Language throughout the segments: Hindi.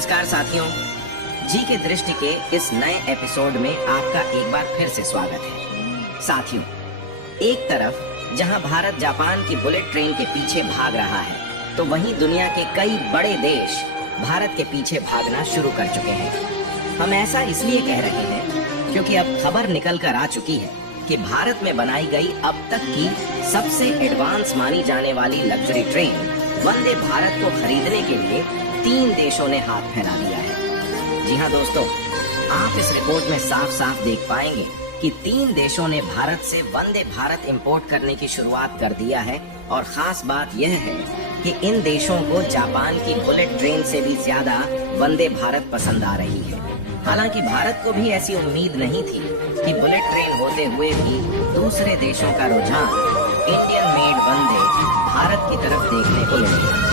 नमस्कार साथियों, जी के दृष्टि के इस नए एपिसोड में आपका एक बार फिर से स्वागत है। साथियों, एक तरफ जहां भारत जापान की बुलेट ट्रेन के पीछे भाग रहा है, तो वहीं दुनिया के कई बड़े देश भारत के पीछे भागना शुरू कर चुके हैं। हम ऐसा इसलिए कह रहे हैं क्योंकि अब खबर निकल कर आ चुकी है कि भारत में बनाई गई अब तक की सबसे एडवांस मानी जाने वाली लग्जरी ट्रेन वंदे भारत को खरीदने के लिए 3 देशों ने हाथ फैला दिया है। जी हाँ दोस्तों, आप इस रिपोर्ट में साफ साफ देख पाएंगे कि 3 देशों ने भारत से वंदे भारत इंपोर्ट करने की शुरुआत कर दिया है। और खास बात यह है कि इन देशों को जापान की बुलेट ट्रेन से भी ज्यादा वंदे भारत पसंद आ रही है। हालांकि भारत को भी ऐसी उम्मीद नहीं थी कि बुलेट ट्रेन होते हुए भी दूसरे देशों का रुझान इंडियन मेड वंदे भारत की तरफ देखने को मिलेगा।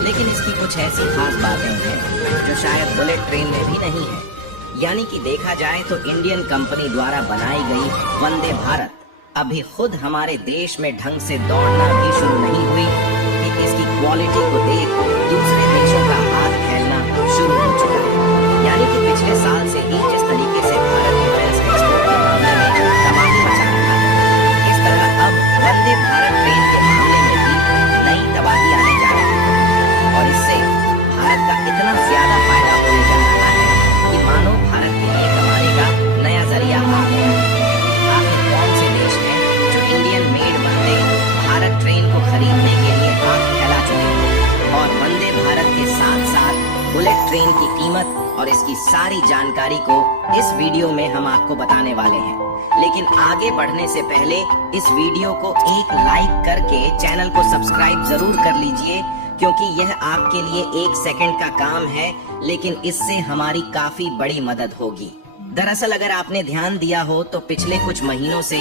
लेकिन इसकी कुछ ऐसी खास बातें हैं जो शायद बुलेट ट्रेन में भी नहीं है। यानी कि देखा जाए तो इंडियन कंपनी द्वारा बनाई गई वंदे भारत अभी खुद हमारे देश में ढंग से दौड़ना भी शुरू नहीं हुई कि इसकी क्वालिटी को देख दूसरे देशों का हाथ फैलना शुरू हो चुका है। यानी कि पिछले साल से ही जिस तरीके से भारत डिफेंस एक्सपोर्ट के मामले में तबाही मचा रहा है, इस तरह अब वंदे भारत ट्रेन के मामले में भी नई तबाही आने जा रही है। और इससे भारत का इतना ज्यादा फायदा होने जा रहा है कि मानो भारत के लिए कमाने का नया जरिया आ गया है। आखिर कौन से देश हैं जो Indian made Vande Bharat train को खरीदने के लिए हाथ फैला चुके हैं? और वंदे भारत के साथ साथ बुलेट ट्रेन की कीमत और इसकी सारी जानकारी को इस वीडियो में हम आपको बताने वाले हैं। लेकिन आगे बढ़ने से पहले इस वीडियो को एक लाइक करके चैनल को सब्सक्राइब जरूर कर लीजिए, क्योंकि यह आपके लिए 1 सेकंड का काम है, लेकिन इससे हमारी काफी बड़ी मदद होगी। दरअसल अगर आपने ध्यान दिया हो तो पिछले कुछ महीनों से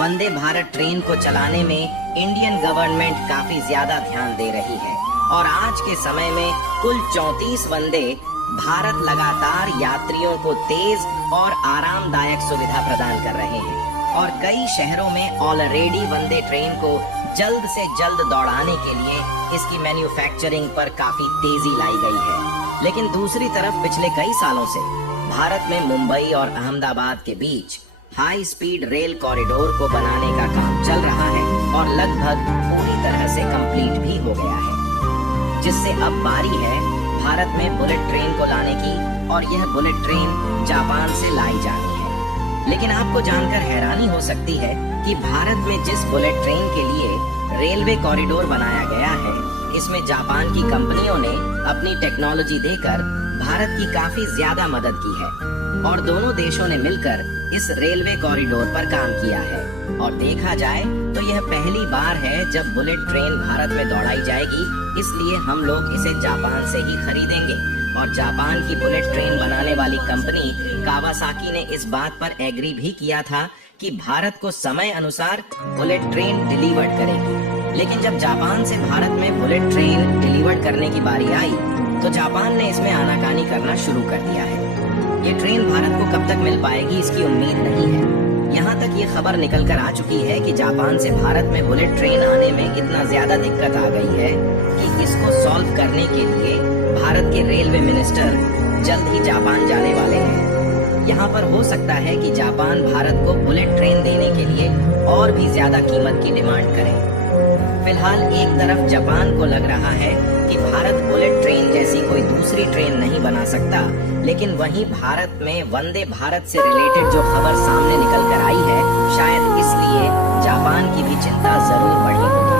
वंदे भारत ट्रेन को चलाने में इंडियन गवर्नमेंट काफी ज्यादा ध्यान दे रही है। और आज के समय में कुल 34 वंदे भारत लगातार यात्रियों को तेज और आरामदायक सुविधा प्रदान कर रहे हैं। और कई शहरों में ऑलरेडी वंदे ट्रेन को जल्द से जल्द दौड़ाने के लिए इसकी मैन्युफैक्चरिंग पर काफी तेजी लाई गई है। लेकिन दूसरी तरफ पिछले कई सालों से भारत में मुंबई और अहमदाबाद के बीच हाई स्पीड रेल कॉरिडोर को बनाने का काम चल रहा है और लगभग पूरी तरह से कंप्लीट भी हो गया है, जिससे अब बारी है भारत में बुलेट ट्रेन को लाने की। और यह बुलेट ट्रेन जापान से लाई जानी है। लेकिन आपको जानकर हैरानी हो सकती है कि भारत में जिस बुलेट ट्रेन के लिए रेलवे कॉरिडोर बनाया गया है, इसमें जापान की कंपनियों ने अपनी टेक्नोलॉजी देकर भारत की काफी ज्यादा मदद की है। और दोनों देशों ने मिलकर इस रेलवे कॉरिडोर पर काम किया है। और देखा जाए तो यह पहली बार है जब बुलेट ट्रेन भारत में दौड़ाई जाएगी, इसलिए हम लोग इसे जापान से ही खरीदेंगे। और जापान की बुलेट ट्रेन बनाने वाली कंपनी कावासाकी ने इस बात पर एग्री भी किया था कि भारत को समय अनुसार बुलेट ट्रेन डिलीवर्ड करेगी। लेकिन जब जापान से भारत में बुलेट ट्रेन डिलीवर्ड करने की बारी आई, तो जापान ने इसमें आनाकानी करना शुरू कर दिया है। ये ट्रेन भारत को कब तक मिल पाएगी इसकी उम्मीद नहीं है। यहाँ तक ये खबर निकल कर आ चुकी है कि जापान से भारत में बुलेट ट्रेन आने में इतना ज्यादा दिक्कत आ गई है कि इसको सॉल्व करने के लिए भारत के रेलवे मिनिस्टर जल्द ही जापान जाने वाले हैं। यहाँ पर हो सकता है कि जापान भारत को बुलेट ट्रेन देने के लिए और भी ज्यादा कीमत की डिमांड करे। फिलहाल एक तरफ जापान को लग रहा है कि भारत बुलेट ट्रेन जैसी कोई दूसरी ट्रेन नहीं बना सकता, लेकिन वहीं भारत में वंदे भारत से रिलेटेड जो खबर सामने निकल कर आई है, शायद इसलिए जापान की भी चिंता जरूर बढ़ी होगी।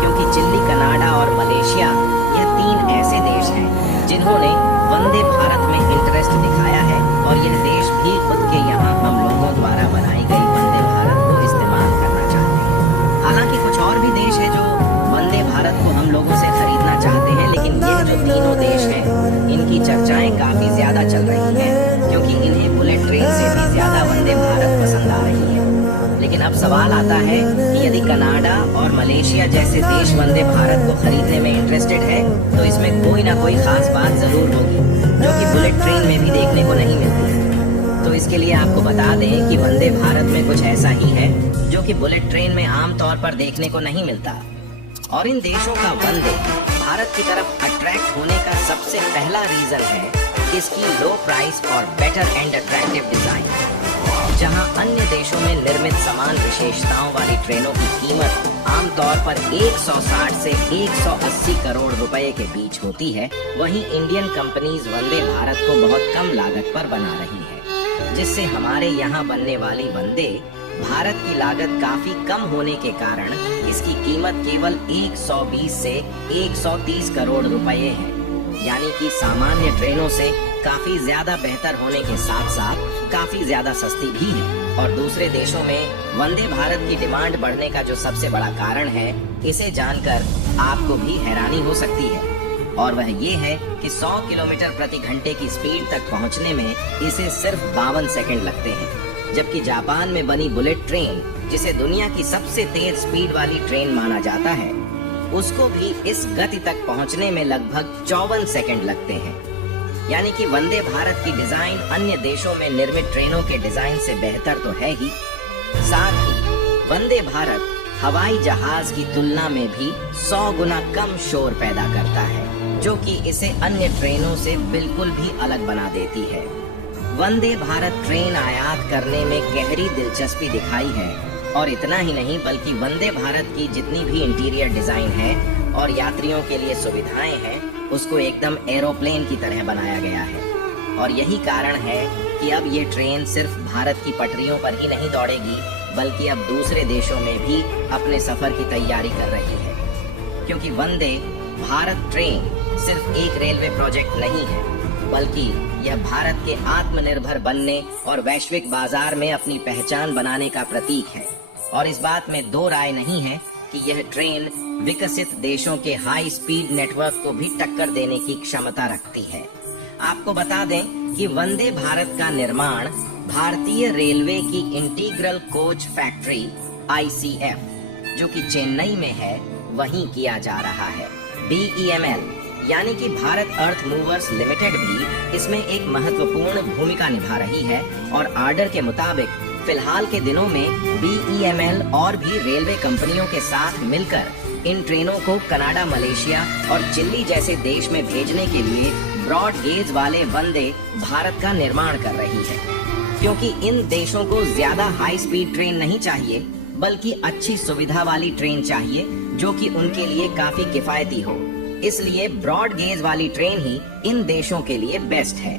क्योंकि चिली, कनाडा और मलेशिया यह 3 ऐसे देश हैं जिन्होंने वंदे भारत में इंटरेस्ट दिखाया है। और यह देश भी खुद के यहाँ हम लोगों द्वारा बनाई गई वंदे भारत को इस्तेमाल करना चाहते हैं। हालांकि कुछ और भी देश है जो वंदे भारत को हम लोगों से खरीदना चाहते हैं, लेकिन ये जो तीनों देश हैं, इनकी चर्चाएं काफी ज्यादा चल रही हैं, क्योंकि इन्हें बुलेट ट्रेन से भी ज्यादा वंदे भारत पसंद आ रही है। लेकिन अब सवाल आता है कि यदि कनाडा और मलेशिया जैसे देश वंदे भारत को खरीदने में इंटरेस्टेड है, तो इसमें कोई ना कोई खास बात जरूर होगी जो कि बुलेट ट्रेन में भी देखने को नहीं मिलती है। तो इसके लिए आपको बता दें कि वंदे भारत में कुछ ऐसा ही है जो कि बुलेट ट्रेन में आमतौर पर देखने को नहीं मिलता। और इन देशों का वंदे भारत की तरफ अट्रैक्ट होने का सबसे पहला रीजन है इसकी लो प्राइस और बेटर एंड अट्रैक्टिव डिजाइन। जहां अन्य देशों में निर्मित समान विशेषताओं वाली ट्रेनों की कीमत आमतौर पर 160 से 180 करोड़ रुपए के बीच होती है, वहीं इंडियन कंपनीज वंदे भारत को बहुत कम लागत पर बना रही है, जिससे हमारे यहाँ बनने वाली वंदे भारत की लागत काफी कम होने के कारण इसकी कीमत केवल 120 से 130 करोड़ रुपए है, यानी कि सामान्य ट्रेनों से काफी ज्यादा बेहतर होने के साथ साथ काफी ज्यादा सस्ती भी है। और दूसरे देशों में वंदे भारत की डिमांड बढ़ने का जो सबसे बड़ा कारण है, इसे जानकर आपको भी हैरानी हो सकती है, और वह ये है कि 100 किलोमीटर प्रति घंटे की स्पीड तक पहुंचने में इसे सिर्फ 52 सेकंड लगते हैं, जबकि जापान में बनी बुलेट ट्रेन, जिसे दुनिया की सबसे तेज स्पीड वाली ट्रेन माना जाता है, उसको भी इस गति तक पहुंचने में लगभग 54 सेकंड लगते हैं। यानी कि वंदे भारत की डिजाइन अन्य देशों में निर्मित ट्रेनों के डिजाइन से बेहतर तो है ही, साथ ही वंदे भारत हवाई जहाज की तुलना में भी 100 गुना कम शोर पैदा करता है, जो कि इसे अन्य ट्रेनों से बिल्कुल भी अलग बना देती है। वंदे भारत ट्रेन आयात करने में गहरी दिलचस्पी दिखाई है, और इतना ही नहीं बल्कि वंदे भारत की जितनी भी इंटीरियर डिजाइन है और यात्रियों के लिए सुविधाएं हैं, उसको एकदम एरोप्लेन की तरह बनाया गया है। और यही कारण है कि अब ये ट्रेन सिर्फ भारत की पटरियों पर ही नहीं दौड़ेगी, बल्कि अब दूसरे देशों में भी अपने सफर की तैयारी कर रही है, क्योंकि वंदे भारत ट्रेन सिर्फ एक रेलवे प्रोजेक्ट नहीं है, बल्कि यह भारत के आत्मनिर्भर बनने और वैश्विक बाजार में अपनी पहचान बनाने का प्रतीक है। और इस बात में दो राय नहीं है कि यह ट्रेन विकसित देशों के हाई स्पीड नेटवर्क को भी टक्कर देने की क्षमता रखती है। आपको बता दें कि वंदे भारत का निर्माण भारतीय रेलवे की इंटीग्रल कोच फैक्ट्री ICF, जो कि चेन्नई में है, वहीं किया जा रहा है। BEML यानी कि भारत अर्थ मूवर्स लिमिटेड भी इसमें एक महत्वपूर्ण भूमिका निभा रही है, और ऑर्डर के मुताबिक फिलहाल के दिनों में BEML और भी रेलवे कंपनियों के साथ मिलकर इन ट्रेनों को कनाडा, मलेशिया और चिली जैसे देश में भेजने के लिए ब्रॉड गेज वाले वंदे भारत का निर्माण कर रही है, क्योंकि इन देशों को ज्यादा हाई स्पीड ट्रेन नहीं चाहिए, बल्कि अच्छी सुविधा वाली ट्रेन चाहिए, जो कि उनके लिए काफी किफायती हो। इसलिए ब्रॉड गेज वाली ट्रेन ही इन देशों के लिए बेस्ट है।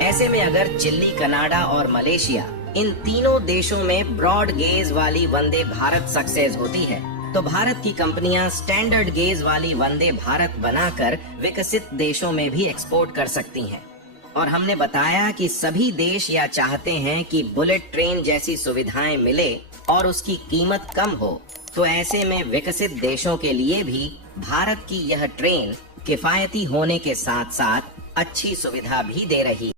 ऐसे में अगर चिली, कनाडा और मलेशिया, इन तीनों देशों में ब्रॉड गेज वाली वंदे भारत सक्सेस होती है, तो भारत की कंपनियां स्टैंडर्ड गेज वाली वंदे भारत बनाकर विकसित देशों में भी एक्सपोर्ट कर सकती हैं। और हमने बताया कि सभी देश यह चाहते हैं कि बुलेट ट्रेन जैसी सुविधाएं मिले और उसकी कीमत कम हो, तो ऐसे में विकसित देशों के लिए भी भारत की यह ट्रेन किफायती होने के साथ साथ अच्छी सुविधा भी दे रही है।